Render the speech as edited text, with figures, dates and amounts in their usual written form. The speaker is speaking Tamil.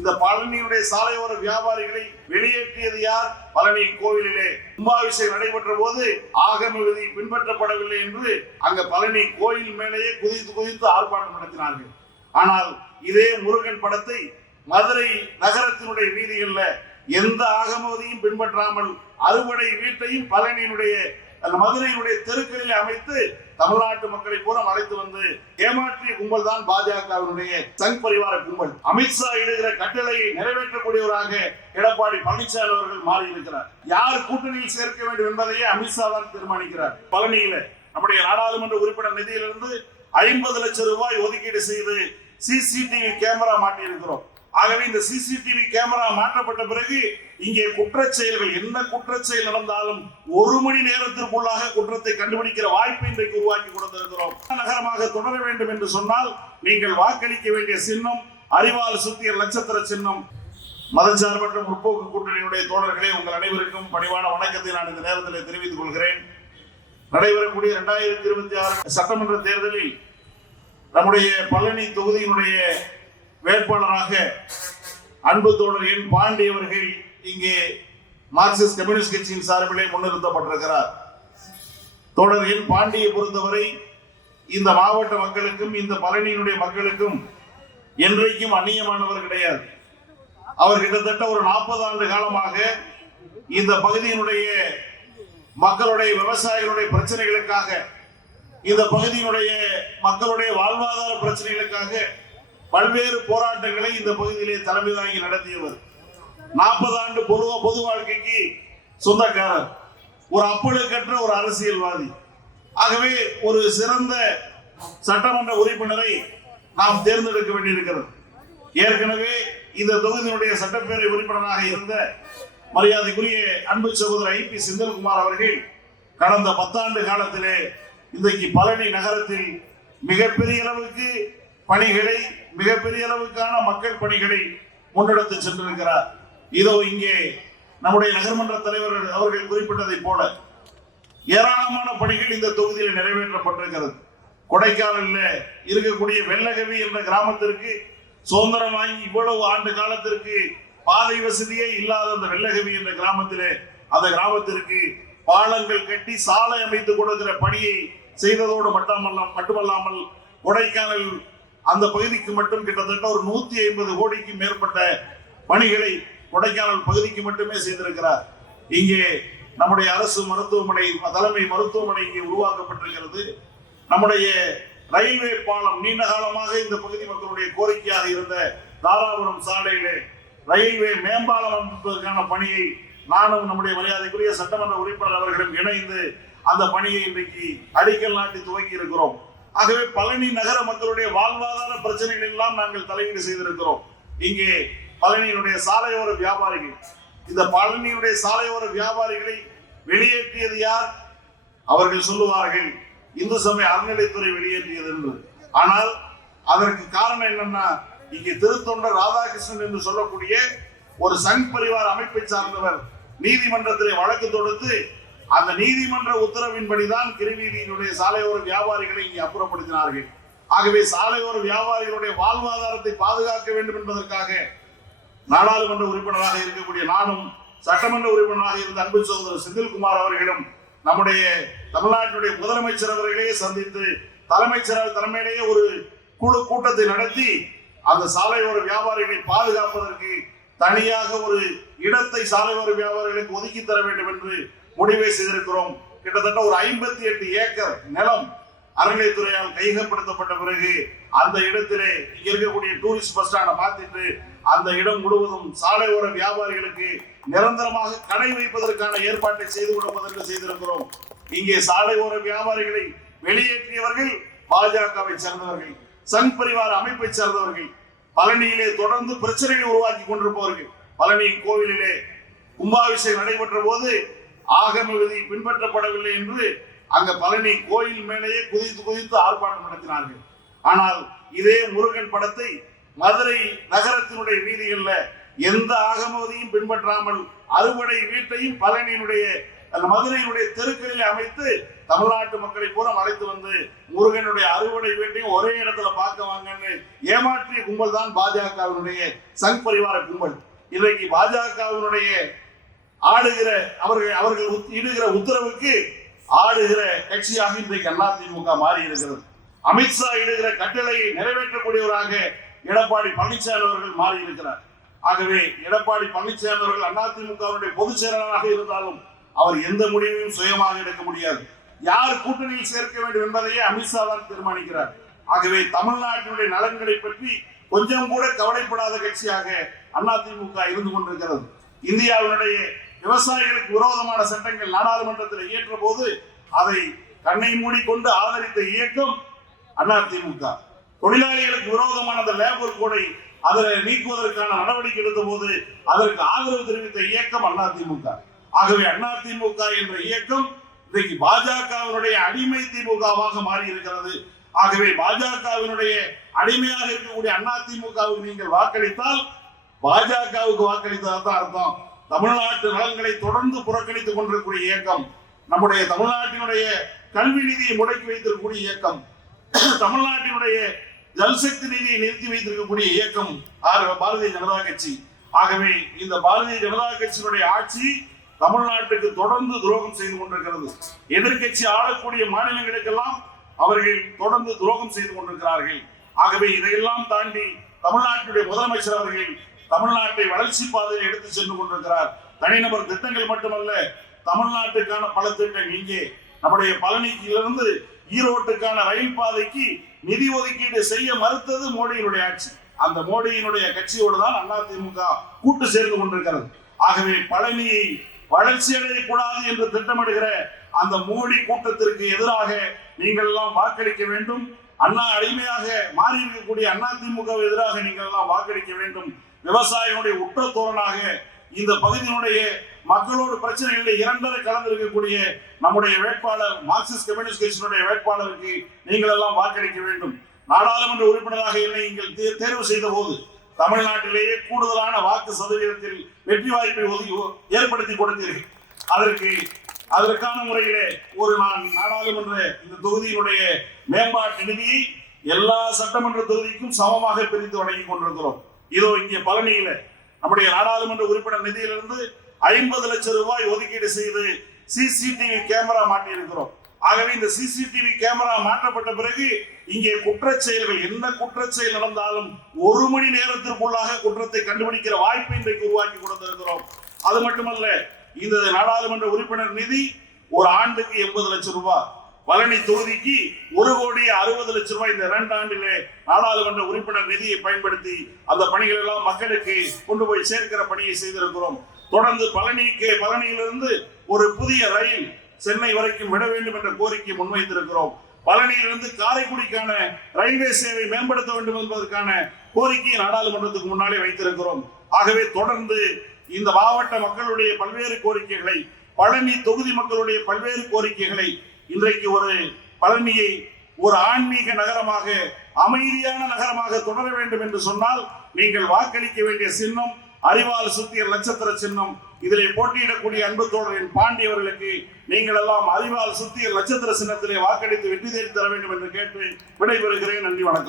இந்த பழனியுடைய சாலையோர வியாபாரிகளை வெளியேற்றியது யார்? பழனி கோவிலிலே கும்பாபிஷேகம் நடைபெற்ற போது ஆகம விதி பின்பற்றப்படவில்லை என்று அங்க பழனி கோயில் மேலேயே குதித்து ஆர்ப்பாட்டம் நடத்தினார்கள். ஆனால் இதே முருகன் படத்தை மதுரை நகரத்தினுடைய வீதிகள்ல எந்த ஆகமதியும் பின்பற்றாமல் அறுபடை வீட்டையும் பழனியினுடைய மதுரையினுடைய தெருக்களில் அமைத்து தமிழ்நாட்டு மக்களை பூரா அழைத்து வந்து ஏமாற்றிய கும்பல் தான் பாஜகவினுடைய சங் பரிவார கும்பல். அமித்ஷா இடுகிற கட்டளையை நிறைவேற்றக்கூடியவராக எடப்பாடி பழனிசாமி அவர்கள் மாறி இருக்கிறார். யார் கூட்டணியில் சேர்க்க வேண்டும் என்பதையே அமித்ஷா தான் தீர்மானிக்கிறார். பழனியில நம்முடைய நாடாளுமன்ற உறுப்பினர் நிதியிலிருந்து 50 லட்சம் ரூபாய் ஒதுக்கீடு செய்து சிசிடிவி கேமரா மாட்டி இருக்கிறோம். ஆகவே இந்த சிசிடிவி கேமரா மாற்றப்பட்ட பிறகு இங்கே குற்றச்செயல்கள் என்ன குற்றச்செயல் நடந்தாலும் 1 மணி நேரத்திற்குள்ளாக குற்றத்தை கண்டுபிடிக்கிற வாய்ப்பை இன்றைக்கு உருவாக்கி கொடுத்திருக்கிறோம். நகரமாக தொடர வேண்டும் என்று சொன்னால் நீங்கள் வாக்களிக்க வேண்டிய சின்னம் அறிவால் சுத்திய நட்சத்திர சின்னம். மதச்சார்பற்ற முற்போக்கு கூட்டணியுடைய தோழர்களே, உங்கள் அனைவருக்கும் பணிவான வணக்கத்தை நான் இந்த நேரத்தில் தெரிவித்துக் கொள்கிறேன். நடைபெறக்கூடிய 2026 சட்டமன்ற தேர்தலில் நம்முடைய பழனி தொகுதியினுடைய வேட்பாளராக அன்பு தோழர் என் பாண்டி அவர்கள் இங்கே மார்க்சிஸ்ட் கம்யூனிஸ்ட் கட்சியின் சார்பிலே முன்னிறுத்தப்பட்டிருக்கிறார். தோழர் என் பாண்டியை பொறுத்தவரை இந்த மாவட்ட மக்களுக்கும் இந்த பழனியினுடைய மக்களுக்கும் என்றைக்கும் அந்நியமானவர் கிடையாது. அவர் கிட்டத்தட்ட ஒரு 40 ஆண்டு காலமாக இந்த பகுதியினுடைய மக்களுடைய விவசாயிகளுடைய பிரச்சனைகளுக்காக, இந்த பகுதியினுடைய மக்களுடைய வாழ்வாதார பிரச்சனைகளுக்காக பல்வேறு போராட்டங்களை இந்த பகுதியிலே தலைமை தாங்கி நடத்தியவர். 40 ஆண்டு பொது வாழ்க்கைக்கு சொந்தக்காரர், ஒரு அப்பழுக்கற்ற ஒரு அரசியல்வாதி. ஆகவே ஒரு சிறந்த சட்டமன்ற உறுப்பினரை நாம் தேர்ந்தெடுக்க வேண்டியிருக்கிறது. ஏற்கனவே இந்த தொகுதியினுடைய சட்டப்பேரவை உறுப்பினராக இருந்த மரியாதைக்குரிய அன்பு சகோதரர் ஐ.பி. செந்தில்குமார் அவர்கள் கடந்த 10 ஆண்டு காலத்திலே இன்றைக்கு பழனி நகரத்தில் மிகப்பெரிய அளவுக்கு பணிகளை, மிகப்பெரிய அளவுக்கான மக்கள் பணிகளை முன்னெடுத்து சென்றிருக்கிறார். இதோ இங்கே நம்முடைய நகர்மன்ற தலைவர் அவர்கள் குறிப்பிட்டதை போல ஏராளமான பணிகள் இந்த தொகுதியில் நிறைவேற்றப்பட்டிருக்கிறது. கொடைக்கானலில் இருக்கக்கூடிய வெள்ளகவி என்ற கிராமத்திற்கு சுதந்திரம் வாங்கி இவ்வளவு ஆண்டு காலத்திற்கு பாதை வசதியே இல்லாத அந்த வெள்ளகவி என்ற கிராமத்திலே அந்த கிராமத்திற்கு பாலங்கள் கட்டி சாலை அமைத்து கொடுக்கிற பணியை செய்ததோடு மட்டுமல்லாமல் கொடைக்கானல் அந்த பகுதிக்கு மட்டும் கிட்டத்தட்ட ஒரு 150 கோடிக்கு மேற்பட்ட பணிகளை கொடைக்கானல் பகுதிக்கு மட்டுமே செய்திருக்கிறார். இங்கே நம்முடைய அரசு மருத்துவமனை, தலைமை மருத்துவமனை இங்கே உருவாக்கப்பட்டிருக்கிறது. நம்முடைய ரயில்வே பாலம் நீண்ட காலமாக இந்த பகுதி மக்களுடைய கோரிக்கையாக இருந்த தாராபுரம் சாலையிலே ரயில்வே மேம்பாலம் அமைப்பதற்கான பணியை நானும் நம்முடைய மரியாதைக்குரிய சட்டமன்ற உறுப்பினர் அவர்களும் இணைந்து அந்த பணியை இன்றைக்கு அடிக்கல் நாட்டி துவக்கி இருக்கிறோம். ஆகவே பழனி நகர மக்களுடைய வாழ்வாதார பிரச்சனைகள் எல்லாம் நாங்கள் தலையீடு செய்திருக்கிறோம். இங்கே பழனியினுடைய சாலையோர வியாபாரிகள், இந்த பழனியுடைய சாலையோர வியாபாரிகளை வெளியேற்றியது யார்? அவர்கள் சொல்லுவார்கள் இந்து சமய அறநிலைத்துறை வெளியேற்றியது என்று. ஆனால் அதற்கு காரணம் என்னன்னா, இங்கே திருத்தொண்டர் ராதாகிருஷ்ணன் என்று சொல்லக்கூடிய ஒரு சங் பரிவார் அமைப்பை சார்ந்தவர் நீதிமன்றத்திலே வழக்கு தொடுத்து அந்த நீதிமன்ற உத்தரவின்படிதான் கிருவீதியினுடைய சாலையோர வியாபாரிகளை இங்கே அப்புறப்படுத்தினார்கள். ஆகவே சாலையோர வியாபாரிகளுடைய வாழ்வாதாரத்தை பாதுகாக்க வேண்டும் என்பதற்காக நாடாளுமன்ற உறுப்பினராக இருக்கக்கூடிய நானும், சட்டமன்ற உறுப்பினராக இருந்த அன்பு சகோதரர் செந்தில்குமார் அவர்களும் நம்முடைய தமிழ்நாட்டினுடைய முதலமைச்சர் அவர்களே சந்தித்து தலைமைச் தலைமையிலேயே ஒரு குழு கூட்டத்தை நடத்தி அந்த சாலையோர வியாபாரிகளை பாதுகாப்பதற்கு தனியாக ஒரு இடத்தை சாலையோர வியாபாரிகளுக்கு ஒதுக்கி தர வேண்டும் என்று முடிவை செய்திருக்கிறோம். கிட்டத்தட்ட ஒரு 58 ஏக்கர் நிலம் அறநிலைத்துறையால் கையகப்படுத்தப்பட்ட பிறகு அந்த இடத்திலே இங்க இருக்கக்கூடிய டூரிஸ்ட் பஸ் ஸ்டாண்டை மாத்திட்டு அந்த இடம் முழுவதும் சாலையோர வியாபாரிகளுக்கு நிரந்தரமாக கடை வைப்பதற்கான ஏற்பாட்டை செய்து கொடுப்பதற்கு செய்திருக்கிறோம். இங்கே சாலையோர வியாபாரிகளை வெளியேற்றியவர்கள் பாஜகவை சேர்ந்தவர்கள், சங் பரிவார அமைப்பை சேர்ந்தவர்கள், பழனியிலே தொடர்ந்து பிரச்சனைகளை உருவாக்கி கொண்டிருப்பவர்கள். பழனி கோவிலிலே கும்பாபிஷேகம் நடைபெற்ற போது ஆகம விதி பின்பற்றப்படவில்லை என்று அங்க பழனி கோயில் மேலேயே குதித்து ஆர்ப்பாட்டம் நடத்தினார்கள். ஆனால் இதே முருகன் படத்தை மதுரை நகரத்தினுடைய வீதிகளில் எந்த ஆகமதியும் பின்பற்றாமல் அறுபடை வீட்டையும் பழனியினுடைய அந்த மதுரையினுடைய தெருக்களில் அமைத்து தமிழ்நாட்டு மக்களை பூரா அழைத்து வந்து முருகனுடைய அறுவடை வேட்டையும் ஒரே இடத்துல பார்க்க வாங்கன்னு ஏமாற்றிய கும்பல் தான் பாஜகவினுடைய சங் பரிவார கும்பல். இன்றைக்கு பாஜகவினுடைய ஆடுகிற அவர்கள் இடுகிற உத்தரவுக்கு ஆடுகிற கட்சியாக இன்றைக்கு அதிமுக மாறி இருக்கிறது. அமித்ஷா இடுகிற கட்டளையை நிறைவேற்றக்கூடியவராக எடப்பாடி பழனிசாமி அவர்கள் மாறி இருக்கிறார். ஆகவே எடப்பாடி பழனிசாமி அவர்கள் அதிமுகவுடைய பொதுச் செயலாளராக இருந்தாலும் அவர் எந்த முடிவையும் சுயமாக எடுக்க முடியாது. யார் கூட்டணியில் சேர்க்க வேண்டும் என்பதையே அமித்ஷா தான் தீர்மானிக்கிறார். ஆகவே தமிழ்நாட்டினுடைய நலன்களை பற்றி கொஞ்சம் கூட கவலைப்படாத கட்சியாக அதிமுக இருந்து கொண்டிருக்கிறது. இந்தியாவினுடைய விவசாயிகளுக்கு விரோதமான சட்டங்கள் நாடாளுமன்றத்தில் இயற்ற போது அதை கண்ணை மூடிக்கொண்டு ஆதரித்த இயக்கம் அதிமுக. தொழிலாளிகளுக்கு விரோதமான அந்த லேபர் கோடை அதை நீக்குவதற்கான நடவடிக்கை எடுத்த போது அதற்கு ஆதரவு தெரிவித்த இயக்கம் அதிமுக. ஆகவே அதிமுக என்ற இயக்கம் இன்றைக்கு பாஜகவினுடைய அடிமை திமுகவாக மாறி இருக்கிறது. ஆகவே பாஜகவினுடைய அடிமையாக இருக்கக்கூடிய அதிமுகவுக்கு நீங்கள் வாக்களித்தால் பாஜகவுக்கு வாக்களித்ததாக தான் அர்த்தம். தமிழ்நாட்டு நலன்களை தொடர்ந்து புறக்கணித்துக் கொண்டிருக்கக்கூடிய இயக்கம், நம்முடைய தமிழ்நாட்டினுடைய கல்வி நிதியை முடக்கி வைத்திருக்கக்கூடிய இயக்கம், தமிழ்நாட்டினுடைய ஜல்சக்தி நிதியை நிறுத்தி வைத்திருக்கக்கூடிய இயக்கம் பாரதிய ஜனதா கட்சி. ஆகவே இந்த பாரதிய ஜனதா கட்சியினுடைய ஆட்சி தமிழ்நாட்டுக்கு தொடர்ந்து துரோகம் செய்து கொண்டிருக்கிறது. எதிர்கட்சி ஆளக்கூடிய மாநிலங்களுக்கெல்லாம் அவர்கள் தொடர்ந்து துரோகம் செய்து கொண்டிருக்கிறார்கள். ஆகவே இதையெல்லாம் தாண்டி தமிழ்நாட்டுடைய முதலமைச்சர் அவர்கள் தமிழ்நாட்டை வளர்ச்சி பாதையில் எடுத்து சென்று கொண்டிருக்கிறார். தனிநபர் திட்டங்கள் மட்டுமல்ல, தமிழ்நாட்டுக்கான பல திட்டங்கள். இங்கே நம்முடைய பழனியிலிருந்து ஈரோட்டுக்கான ரயில் பாதைக்கு நிதி ஒதுக்கீடு செய்ய மறுத்தது மோடியினுடைய ஆட்சி. அந்த மோடியினுடைய கட்சியோடு தான் அதிமுக கூட்டு சேர்ந்து கொண்டிருக்கிறது. ஆகவே பழனியை வளர்ச்சி அடையக்கூடாது என்று திட்டமிடுகிற அந்த மோடி கூட்டத்திற்கு எதிராக நீங்கள் எல்லாம் வாக்களிக்க வேண்டும். அண்ணா அடிமையாக மாறி இருக்கக்கூடிய அதிமுக எதிராக நீங்கள் எல்லாம் வாக்களிக்க வேண்டும். விவசாயிகளுடைய உற்ற தோழனாக இந்த பகுதியினுடைய மக்களோடு பிரச்சனைகளில் இரண்டரை கலந்திருக்கக்கூடிய நம்முடைய வேட்பாளர் மார்க்சிஸ்ட் கம்யூனிஸ்ட் கட்சியினுடைய வேட்பாளருக்கு நீங்கள் எல்லாம் வாக்களிக்க வேண்டும். நாடாளுமன்ற உறுப்பினராக என்னை நீங்கள் தேர்வு செய்த போது தமிழ்நாட்டிலேயே கூடுதலான வாக்கு சதவீதத்தில் வெற்றி வாய்ப்பை ஏற்படுத்தி கொடுத்தீர்கள். அதற்கான முறையிலே நான் நாடாளுமன்ற இந்த தொகுதியினுடைய மேம்பாட்டு நிதியை எல்லா சட்டமன்ற தொகுதிக்கும் சமமாக பிரித்து வழங்கி கொண்டிருக்கிறோம். இதோ இங்கே பழனியில நம்முடைய நாடாளுமன்ற உறுப்பினர் நிதியிலிருந்து 50 லட்சம் ரூபாய் ஒதுக்கீடு செய்து சிசிடிவி கேமரா மாட்டி இருக்கிறோம். ஆகவே இந்த சிசிடிவி கேமரா மாற்றப்பட்ட பிறகு இங்கே குற்றச்செயல்கள் என்ன குற்றச்செயல் நடந்தாலும் 1 மணி நேரத்திற்குள்ளாக குற்றத்தை கண்டுபிடிக்கிற வாய்ப்பை இன்றைக்கு உருவாக்கி கொடுத்திருக்கிறோம். அது மட்டுமல்ல, இந்த நாடாளுமன்ற உறுப்பினர் நிதி ஒரு ஆண்டுக்கு 80 லட்சம் ரூபாய், பழனி தொகுதிக்கு 1,60,00,000 ரூபாய் இந்த 2 ஆண்டிலே நாடாளுமன்ற உறுப்பினர் நிதியை பயன்படுத்தி அந்த பணிகள் எல்லாம் மக்களுக்கு கொண்டு போய் சேர்க்கிற பணியை செய்திருக்கிறோம். தொடர்ந்து பழனியிலிருந்து ஒரு புதிய ரயில் சென்னை வரைக்கும் விட வேண்டும் என்ற கோரிக்கை முன்வைத்திருக்கிறோம். பழனியிலிருந்து காரைக்குடிக்கான ரயில்வே சேவை மேம்படுத்த வேண்டும் என்பதற்கான கோரிக்கையை நாடாளுமன்றத்துக்கு முன்னாலே வைத்திருக்கிறோம். ஆகவே தொடர்ந்து இந்த மாவட்ட மக்களுடைய பல்வேறு கோரிக்கைகளை, பழனி தொகுதி மக்களுடைய பல்வேறு கோரிக்கைகளை இன்றைக்கு ஒரு பழனியை ஒரு ஆன்மீக நகரமாக, அமைதியான நகரமாக தொடர வேண்டும் என்று சொன்னால் நீங்கள் வாக்களிக்க வேண்டிய சின்னம் அறிவால் சுத்திய நட்சத்திர சின்னம். இதிலே போட்டியிடக்கூடிய அன்பு தோழரின் பாண்டி அவர்களுக்கு நீங்கள் எல்லாம் அறிவால் சுத்திய நட்சத்திர சின்னத்திலே வாக்களித்து வெற்றி தேடி தர வேண்டும் என்று கேட்டு விடைபெறுகிறேன். நன்றி, வணக்கம்.